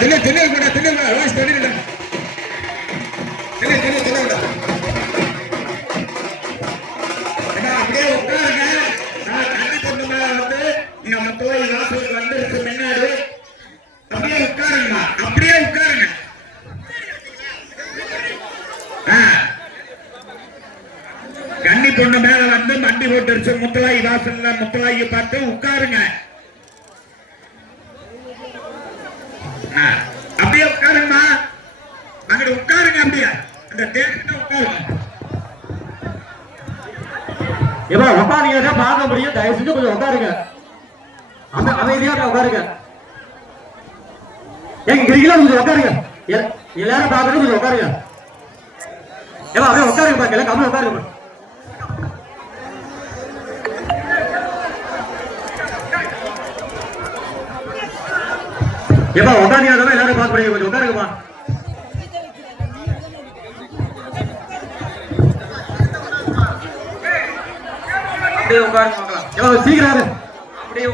தின்னு தின்னு கூட தின்னு வாய்ஸ் பண்ணிடுடா. தின்னு தின்னு தின்னு கூட. அப்படியே உட்காருங்க. நான் கண்ணி பொண்ணு மேல வந்து நீங்க மொத்தம் வாசலுக்கு வந்துருக்கு முன்னாடி அப்படியே உட்காருங்க. அப்படியே உட்காருங்க. கன்னி பொண்ணு மேல வந்து மண்டி போட்டுருச்சு. முத்தலாயி வாசல்ல முத்தலாயி பார்த்து உட்காருங்க. அப்படியே உட்காருங்க. அங்கிட்ட உட்காருங்க. அப்படியே அந்த தேர்தல உட்காருங்க. ஏமா உட்காருங்க. பார்க்க முடியும். தயவு செஞ்சு கொஞ்சம் உட்காருங்க. அமைதியாக உட்காருங்க. எங்க கிரிக்கெட்ல கொஞ்சம் உட்காருங்க. எல்லாரும் பார்க்கணும். கொஞ்சம் உட்காருங்க. ஏமா அப்படியே உட்காருங்க. பார்க்கல கம்மி உட்காருங்க. ஏமா உட்காருங்க. எல்லாரும் பார்க்க முடியும். கொஞ்சம் உட்காருங்கம்மா. அப்படியே உட்காருங்க. சீக்கிரம் அப்படியே